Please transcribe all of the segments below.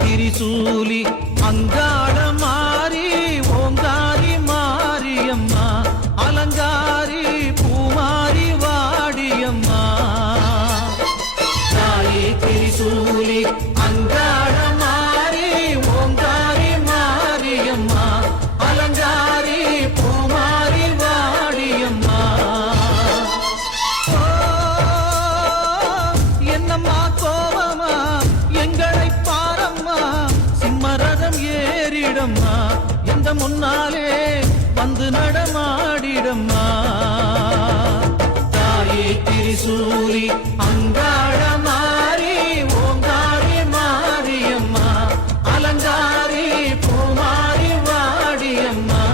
திரிசூலி அங்காள மாறி ஓங்காரி மாரியம்மா அலங்காரி பூமாரி வாடியம்மா தாயே திரிசூலி அங்காள மாறி ஓங்காரி மாரியம்மா அலங்காரி பூமாரி வாடியம்மா என்னம்மா கோவமா எங்களை பாரம்மா சிம்மரதம் ஏறிடம்மா எந்த முன்னாலே வந்து நடமாடிடம்மா தாயே திரிசூலி அங்காள மாறி ஓங்காரி மாரியம்மா அலங்காரி பூமாரி வாடியம்மா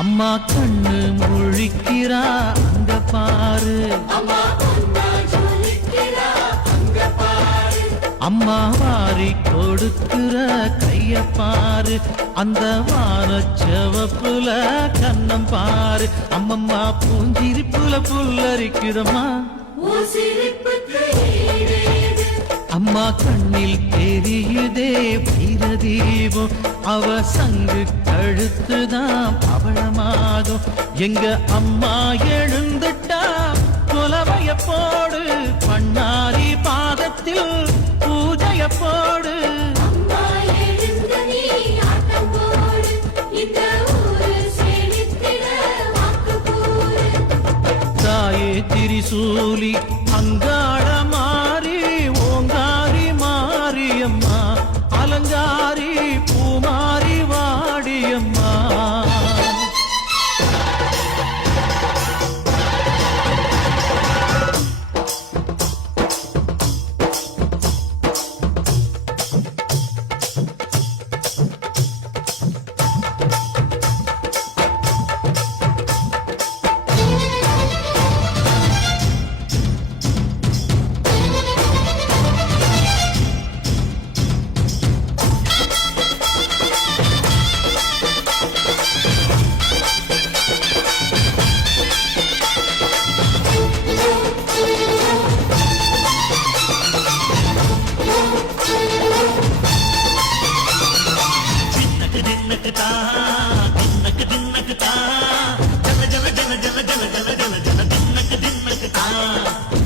அம்மா கண்ணு முழிக்கிறா அங்க பாரு அம்மா வாரி கொடுக்கிற கைய பாரு அந்த வானச்சவப்புல கண்ணம் பாரு அம்மம்மா பூஞ்சிரிப்புல புல்லரிக்குதம்மா அம்மா கண்ணில் தெரியுதே வீரதீபம் அவ சங்கு கழுத்துதான் பவளமாகும் எங்க அம்மா எழுந்துட்டா குலவைய போடு பண்ணாரி பாதத்தில் பூஜைய போடு தாயே திரிசூலி அங்காள மாறி ஓங்காரி மாரியம்மா அலங்காரி பூமாரி வாடியம்மா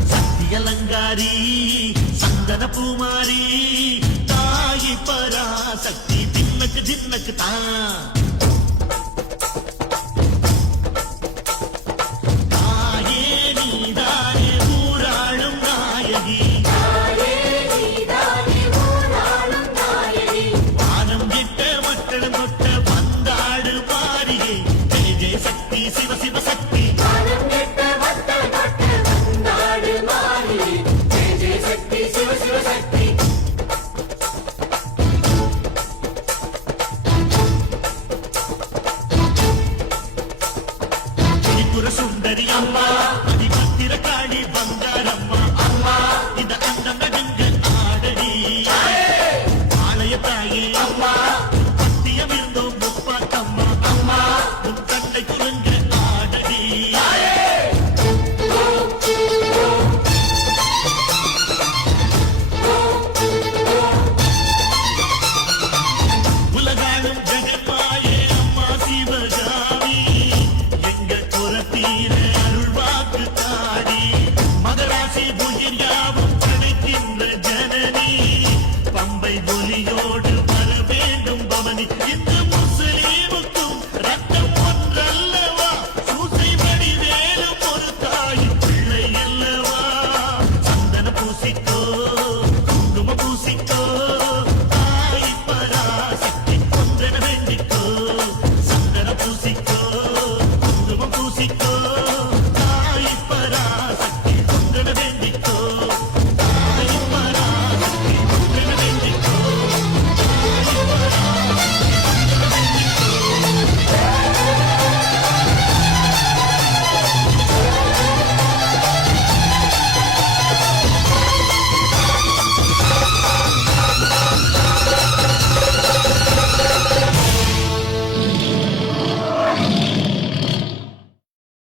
சக்தியலங்காரி சந்தன பூமாரி தாயி பராசக்தி தின்னக்கு தின்னக்கு தான் தாயே நீதானே ஊராளும் நாயகி வானம் விட்ட மக்கள் மொத்த வந்தாடு மாறியே ஜெய ஜெய சக்தி சிவ சிவ சக்தி சுந்தரி அம்மா அதிபத்திர காளி பங்காரம்மா அம்மா இந்த அண்ணன் நடுங்க ஆடடி ஆலய தாயே அம்மா பத்தியம் இருந்தோம் முப்பாத்தம்மா அம்மா உன் கண்ணை குறுங்க ஆடடி உலகாலும் ஜெகன்மாயே அம்மா சிவகாமி எங்க குரத்தீர அருள் வாக்கு தாடி மகராசி உயிர் யாவும் கிடைக்கின்ற ஜனனி பம்பை ஒலியோடு வர வேண்டும் பவனி இந்த முஸ்லீமுக்கும் ரத்தம் ஒன்றல்லவா சூசைபடி வேலும் ஒரு தாயின் பிள்ளை அல்லவா சந்தன பூசிக்கோ குங்கும பூசிக்கோ தாய் பராசக்தி ஒன்றென வேண்டிக்கோ சந்தன பூசிக்கோ குங்கும பூசிக்கோ